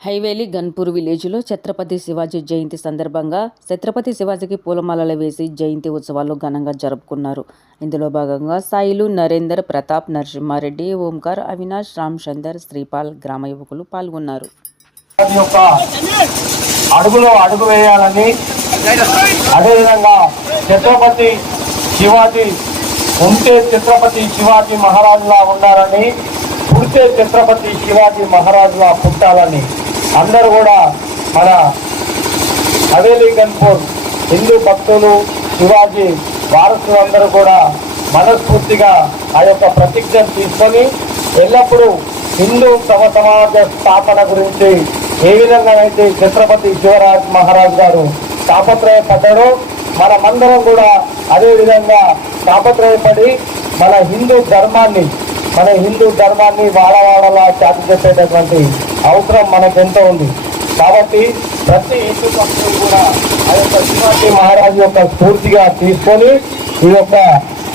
హైవేలి గన్పూర్ విలేజ్లో ఛత్రపతి శివాజీ జయంతి సందర్భంగా ఛత్రపతి శివాజీకి పూలమాలలు వేసి జయంతి ఉత్సవాలు ఘనంగా జరుపుకున్నారు. ఇందులో భాగంగా సాయిలు, నరేందర్, ప్రతాప్, నరసింహారెడ్డి, ఓంకార్, అవినాష్, రామచందర్, శ్రీపాల్ గ్రామ యువకులు పాల్గొన్నారు. అడుగులో అడుగు వేయాలని, అదేవిధంగా ఛత్రపతి శివాజీ ఉంటే ఛత్రపతి శివాజీ మహారాజులా ఉండాలని, పుడితే ఛత్రపతి శివాజీ మహారాజులా పుట్టాలని అందరూ కూడా మన హవేలీ గన్పూర్ హిందూ భక్తులు, శివాజీ వారసులందరూ కూడా మనస్ఫూర్తిగా ఆ యొక్క ప్రతిజ్ఞను తీసుకొని ఎల్లప్పుడూ హిందూ సమాజ స్థాపన గురించి ఏ విధంగానైతే ఛత్రపతి శివరాజ్ మహారాజ్ గారు తాపత్రయపడ్డారో మనమందరం కూడా అదేవిధంగా తాపత్రయపడి మన హిందూ ధర్మాన్ని వాడవాడలా చాటి చెప్పేటటువంటి అవసరం మనకెంతో ఉంది. కాబట్టి ప్రతి హిందూ భక్తులు కూడా ఆ యొక్క శివాజీ మహారాజు యొక్క స్ఫూర్తిగా తీసుకొని ఈ యొక్క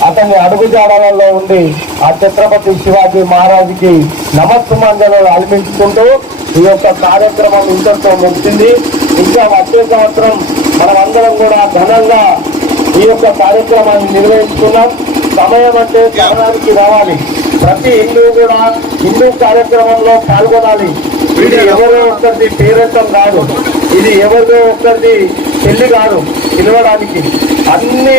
అతని అడుగుజాడలలో ఉండి ఆ ఛత్రపతి శివాజీ మహారాజుకి నమస్సుమాంజలు అర్పించుకుంటూ ఈ యొక్క కార్యక్రమం ఇంతటితో ముగిసింది. ఇంకా వచ్చే సంవత్సరం మనం అందరం కూడా ఘనంగా ఈ యొక్క కార్యక్రమాన్ని నిర్వహించుకున్నాం. సమయం అంటే సమయానికి రావాలి. ప్రతి హిందువు కూడా హిందూ కార్యక్రమంలో పాల్గొనాలి. ఇది ఎవరో ఒక్కరిది పేరెంతం కాదు, ఇది ఎవరిదో ఒక్కరిది పెళ్లి కాదు. పిలవడానికి అన్ని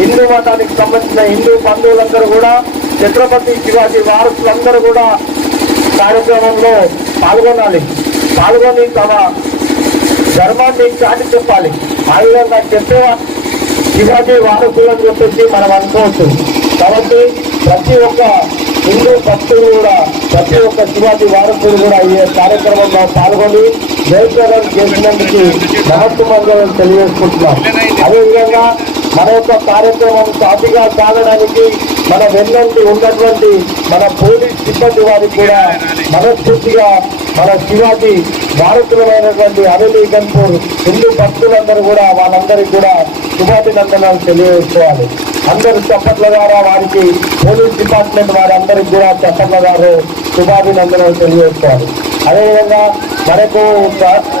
హిందూ మతానికి సంబంధించిన హిందూ బంధువులందరూ కూడా, ఛత్రపతి శివాజీ వారసులందరూ కూడా కార్యక్రమంలో పాల్గొని తమ ధర్మాన్ని చాటి చెప్పాలి. ఆ విధంగా చెప్పేవారు శివాజీ వారసులు అని చెప్పేసి మనం అనుకోవచ్చు. కాబట్టి ప్రతి ఒక్క హిందూ భక్తులు కూడా, ప్రతి ఒక్క శివాజీ వారసులు కూడా ఈ కార్యక్రమంలో పాల్గొని జయప్రదం చేసినందుకు నమస్సుమంజలు తెలియజేసుకుంటున్నాం. అదేవిధంగా మన యొక్క కార్యక్రమం సాధిగా సాగడానికి మన వెన్నంటి ఉన్నటువంటి మన పోలీస్ సిబ్బంది వారికి కూడా మనస్ఫూర్తిగా మన శివాజీ వారసులమైనటువంటి హవేలీ గన్పూర్ హిందూ భక్తులందరూ కూడా వాళ్ళందరికీ కూడా శుభాభినందనలు తెలియజేసుకోవాలి. అందరూ చప్పట్ల ద్వారా వారికి పోలీస్ డిపార్ట్మెంట్ వారందరికీ కూడా చప్పట్ల ద్వారా శుభాభినందనలు తెలియజేసుకోవాలి. అదేవిధంగా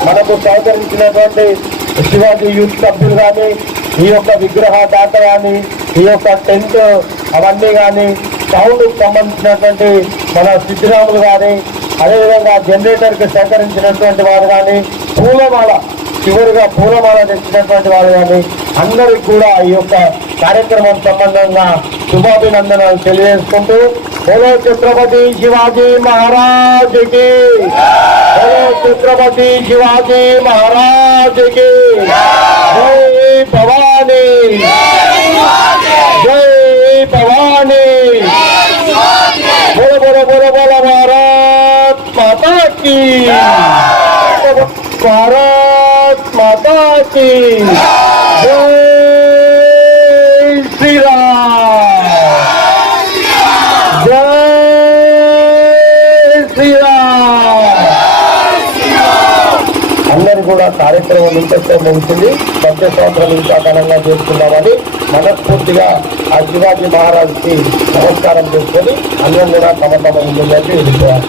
మనకు సహకరించినటువంటి శివాజీ యూత్ సభ్యులు కానీ, ఈ యొక్క విగ్రహదాత కానీ, ఈ యొక్క టెంట్ అవన్నీ కానీ, సౌండ్కు సంబంధించినటువంటి మన సిద్ధిరాములు కానీ, అదేవిధంగా జనరేటర్కి సహకరించినటువంటి వారు కానీ, చివరిగా పూలమాల తెచ్చినటువంటి వారు కానీ అందరికి కూడా ఈ యొక్క కార్యక్రమం సంబంధంగా శుభాభినందనలు తెలియజేసుకుంటూ బోలో ఛత్రపతి శివాజీ మహారాజుకి, బోలో ఛత్రపతి శివాజీ మహారాజుకి, జై భవానీ, జై భవానీ, బోలో బోలో బోలో బోలో భారత్ మాతా కీ, భారత్ మాతా కీ, జై శ్రీరామ్, జై శ్రీరామ్. అందరూ కూడా కార్యక్రమం ఇంతతో ముగిసింది. వచ్చే సంవత్సరం ఇంకా ఘనంగా చేసుకున్నామని మనస్ఫూర్తిగా ఆ శివాజీ మహారాజుకి నమస్కారం చేసుకొని అందరం కూడా తమ ఇళ్ళకి వెళ్ళిపోవాలి.